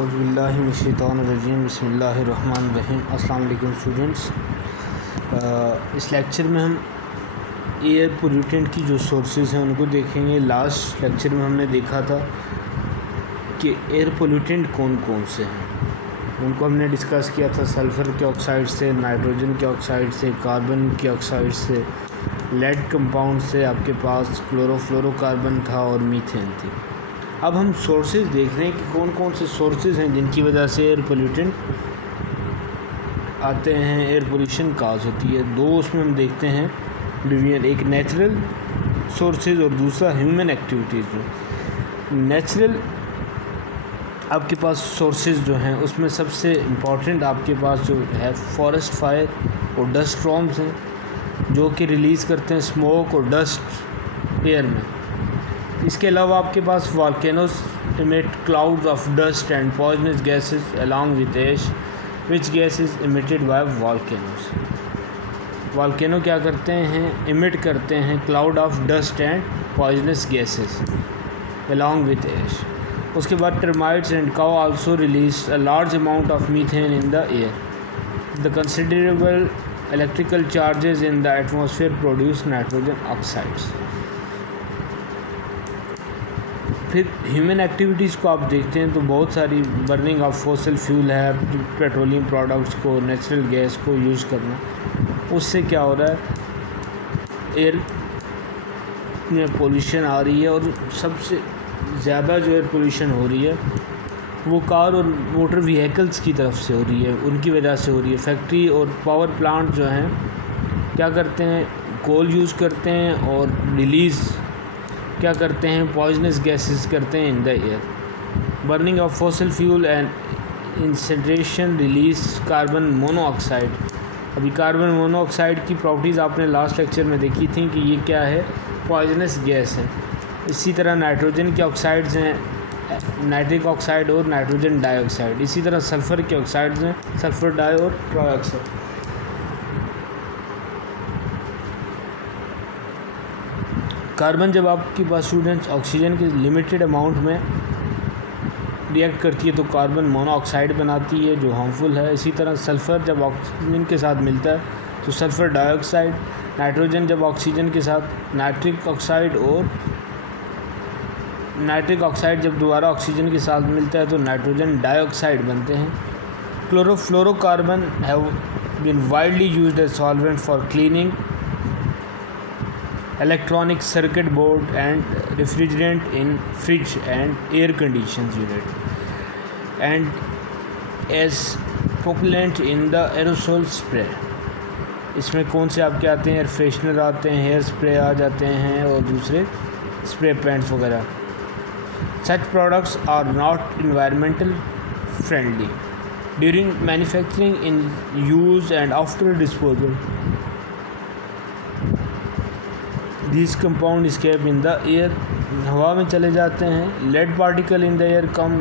औज़ुबिल्लाहिमिनश्शैतानिर्रजीम बिस्मिल्लाहिर्रहमानिर्रहीम। अस्सलाम वालेकुम स्टूडेंट्स। इस लेक्चर में हम एयर पोल्यूटेंट की जो सोर्सेज हैं उनको देखेंगे। लास्ट लेक्चर में हमने देखा था कि एयर पोल्यूटेंट कौन कौन से हैं, उनको हमने डिस्कस किया था। सल्फ़र के ऑक्साइड से, नाइट्रोजन के ऑक्साइड से, कार्बन के ऑक्साइड से, लेड कंपाउंड से, आपके पास क्लोरोफ्लोरोकार्बन था और मीथेन थी। अब हम सोर्सेज देख रहे हैं कि कौन कौन से सोर्सेज हैं जिनकी वजह से एयर पोल्यूटेंट आते हैं, एयर पोल्यूशन काज होती है। दो उसमें हम देखते हैं डिवीजन, एक नेचुरल सोर्सेज और दूसरा ह्यूमन एक्टिविटीज़। जो नेचुरल आपके पास सोर्सेज जो हैं उसमें सबसे इम्पॉर्टेंट आपके पास जो है फॉरेस्ट फायर और डस्ट स्टॉर्म्स हैं, जो कि रिलीज़ करते हैं स्मोक और डस्ट एयर में। इसके अलावा आपके पास volcanoes emit clouds of dust and poisonous gases along with ash, which gas is emitted by volcanoes. Volcano क्या करते हैं, emit करते हैं cloud of dust and poisonous gases along with ash. उसके बाद termites and cow also release a large amount of methane in the air. The considerable electrical charges in the atmosphere produce nitrogen oxides. फिर human activities को आप देखते हैं तो बहुत सारी बर्निंग ऑफ फॉसिल फ्यूल है, पेट्रोलियम प्रोडक्ट्स को, नेचुरल गैस को यूज़ करना। उससे क्या हो रहा है, एयर में पोल्यूशन आ रही है और सबसे ज़्यादा जो एयर पोल्यूशन हो रही है वो कार और मोटर व्हीकल्स की तरफ से हो रही है, उनकी वजह से हो रही है। फैक्ट्री और पावर प्लांट जो हैं क्या करते हैं, कोल यूज़ करते हैं और रिलीज़ क्या करते हैं, पॉइजनस गैसेस करते हैं इन the air. Burning of fossil fuel and incineration release carbon monoxide. अभी कार्बन मोनोऑक्साइड की प्रॉपर्टीज़ आपने लास्ट लेक्चर में देखी थी कि ये क्या है, पॉइजनस गैस है। इसी तरह नाइट्रोजन के ऑक्साइड्स हैं, नाइट्रिक ऑक्साइड और नाइट्रोजन डाइऑक्साइड। इसी तरह सल्फ़र के ऑक्साइड्स हैं, सल्फ़र डाई और ट्राइऑक्साइड। कार्बन जब आपके पास स्टूडेंट्स ऑक्सीजन के लिमिटेड अमाउंट में रिएक्ट करती है तो कार्बन मोनोऑक्साइड बनाती है जो हार्मफुल है। इसी तरह सल्फ़र जब ऑक्सीजन के साथ मिलता है तो सल्फ़र डाइऑक्साइड, नाइट्रोजन जब ऑक्सीजन के साथ नाइट्रिक ऑक्साइड और नाइट्रिक ऑक्साइड जब दोबारा ऑक्सीजन के साथ मिलता है तो नाइट्रोजन डाइऑक्साइड बनते हैं। Chlorofluorocarbon have been widely used as solvent for cleaning electronic circuit board and refrigerant in fridge and air conditions unit, and as propellant in the aerosol spray. इसमें कौन से आपके आते हैं, एयर फ्रेशनर आते हैं, हेयर स्प्रे आ जाते हैं और दूसरे स्प्रे पेंट्स वगैरह। Such products are not environmental friendly during manufacturing, in use and after disposal. These compound escape in the air, हवा में चले जाते हैं। lead particle in the air come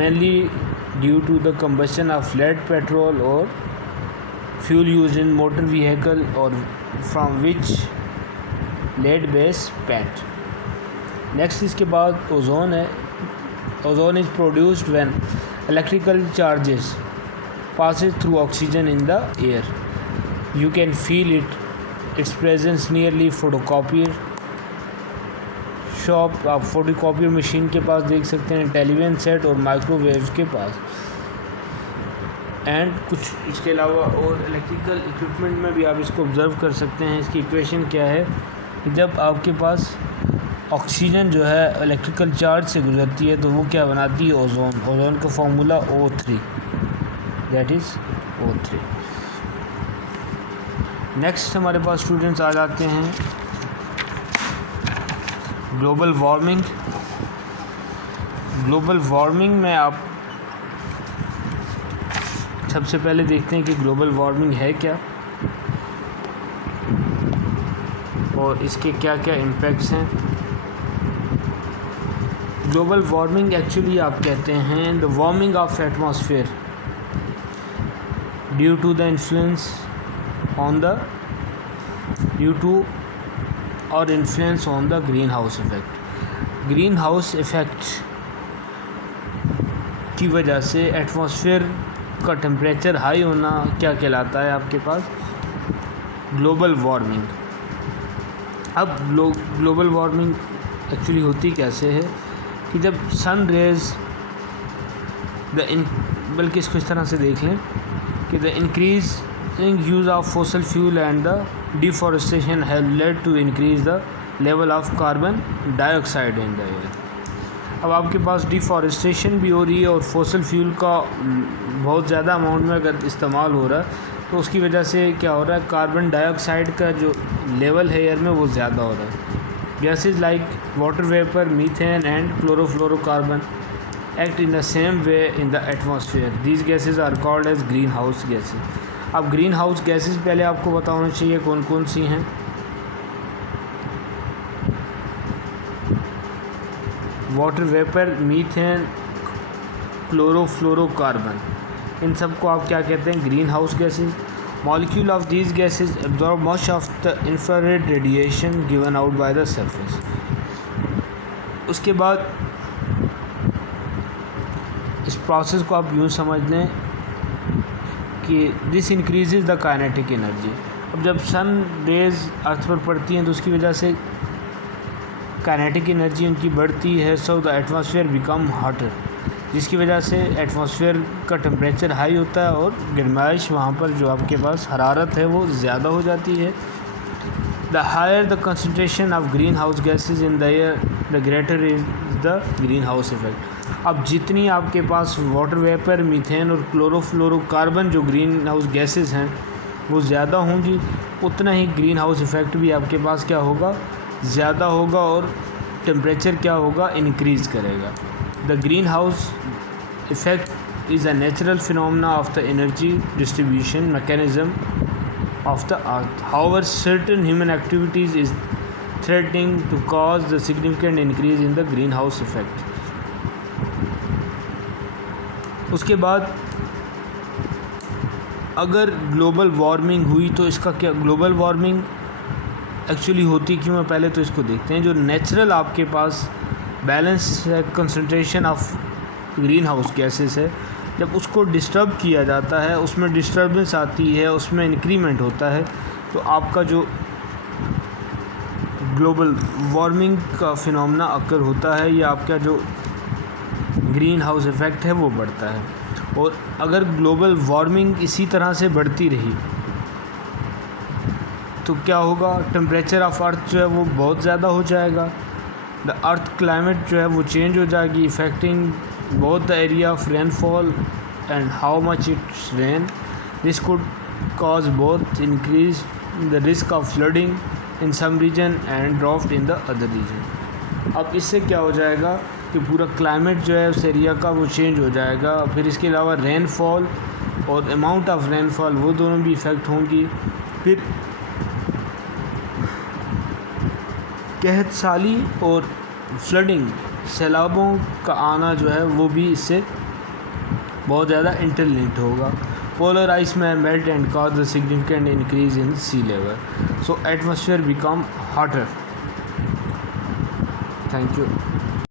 mainly due to the combustion of lead petrol or fuel used in motor vehicle or from which lead base paint. Next इसके बाद ozone है। Ozone is produced when electrical charges passes through oxygen in the air. You can feel its presence nearly photocopier shop, आप photocopier machine के पास देख सकते हैं, television set और microwave के पास, एंड कुछ इसके अलावा और इलेक्ट्रिकल इक्विपमेंट में भी आप इसको ऑब्ज़र्व कर सकते हैं। इसकी इक्वेशन क्या है कि जब आपके पास ऑक्सीजन जो है इलेक्ट्रिकल चार्ज से गुजरती है तो वो क्या बनाती है, ओजोन। ओजोन का formula O3, that is O3। Next हमारे पास स्टूडेंट्स आ जाते हैं ग्लोबल वार्मिंग। ग्लोबल वार्मिंग में आप सबसे पहले देखते हैं कि ग्लोबल वार्मिंग है क्या और इसके क्या क्या इम्पैक्ट्स हैं। ग्लोबल वार्मिंग एक्चुअली आप कहते हैं the warming of atmosphere due to the influence on the due to or influence on the greenhouse effect. Greenhouse effect की वजह से एटमॉस्फेयर का टेम्परेचर हाई होना क्या कहलाता है आपके पास, ग्लोबल वार्मिंग। अब ग्लोबल वार्मिंग एक्चुअली होती कैसे है कि जब सन रेज बल्कि इसको इस तरह से देख लें कि the increasing use of fossil fuel and the deforestation have led to increase the level of carbon dioxide in the air. अब आपके पास डिफॉरेस्टेशन भी हो रही है और फोसल फ्यूल का बहुत ज़्यादा अमाउंट में अगर इस्तेमाल हो रहा है तो उसकी वजह से क्या हो रहा है, कार्बन डाइऑक्साइड का जो लेवल है एयर में वो ज़्यादा हो रहा है। Gases like water vapour, methane and chlorofluorocarbon act in the same way in the atmosphere. These gases are called as greenhouse gases. अब ग्रीन हाउस गैसेज पहले आपको पता होना चाहिए कौन कौन सी हैं। वाटर वेपर, मीथेन, क्लोरोफ्लोरोकार्बन, इन सब को आप क्या कहते हैं, green house gases. Molecule of these gases absorb much of the infrared radiation given out by the surface. उसके बाद इस प्रोसेस को आप यूँ समझ लें कि this increases the kinetic energy. अब जब सन रेज अर्थ पर पड़ती हैं तो उसकी वजह से काइनेटिक एनर्जी उनकी बढ़ती है। So the atmosphere become hotter, जिसकी वजह से एटमॉस्फेयर का टेम्परेचर हाई होता है और गर्माइश वहाँ पर जो आपके पास हरारत है वो ज़्यादा हो जाती है। The higher the concentration of green house gases in the air the greater is the green house effect. अब जितनी आपके पास वाटर वेपर, मीथेन और क्लोरोफ्लोरोकार्बन जो ग्रीन हाउस गैसेस हैं वो ज़्यादा होंगी, उतना ही ग्रीन हाउस इफ़ेक्ट भी आपके पास क्या होगा, ज़्यादा होगा और टेम्परेचर क्या होगा, इंक्रीज़ करेगा। The green house effect is a natural phenomena of the energy distribution mechanism of the earth. However, certain human activities is threatening to cause the significant increase in the greenhouse effect. उसके बाद अगर global warming हुई तो इसका क्या, global warming actually होती क्यों है, पहले तो इसको देखते हैं। जो नेचुरल आपके पास बैलेंस है, concentration of green house gases है, जब उसको डिस्टर्ब किया जाता है, उसमें डिस्टर्बेंस आती है, उसमें इंक्रीमेंट होता है, तो आपका जो ग्लोबल वार्मिंग का फिनोमेना अकर होता है या आपका जो ग्रीन हाउस इफ़ेक्ट है वो बढ़ता है। और अगर ग्लोबल वार्मिंग इसी तरह से बढ़ती रही तो क्या होगा, टेम्परेचर ऑफ अर्थ जो है वो बहुत ज़्यादा हो जाएगा। द अर्थ क्लाइमेट जो है वो चेंज हो जाएगी, affecting both the area of rainfall and how much it's rain. This could cause both increase the risk of flooding in some region and drought in the other region. अब इससे क्या हो जाएगा कि पूरा क्लाइमेट जो है उस एरिया का वो चेंज हो जाएगा। फिर इसके अलावा रेनफॉल और अमाउंट ऑफ रेनफॉल वो दोनों भी इफ़ेक्ट होंगी। फिर कहत साली और फ्लडिंग, सैलाबों का आना जो है वो भी इससे बहुत ज़्यादा इंटरलिंक्ड होगा। पोलर आइस में melt and cause the significant increase in sea level, so atmosphere become hotter. Thank you.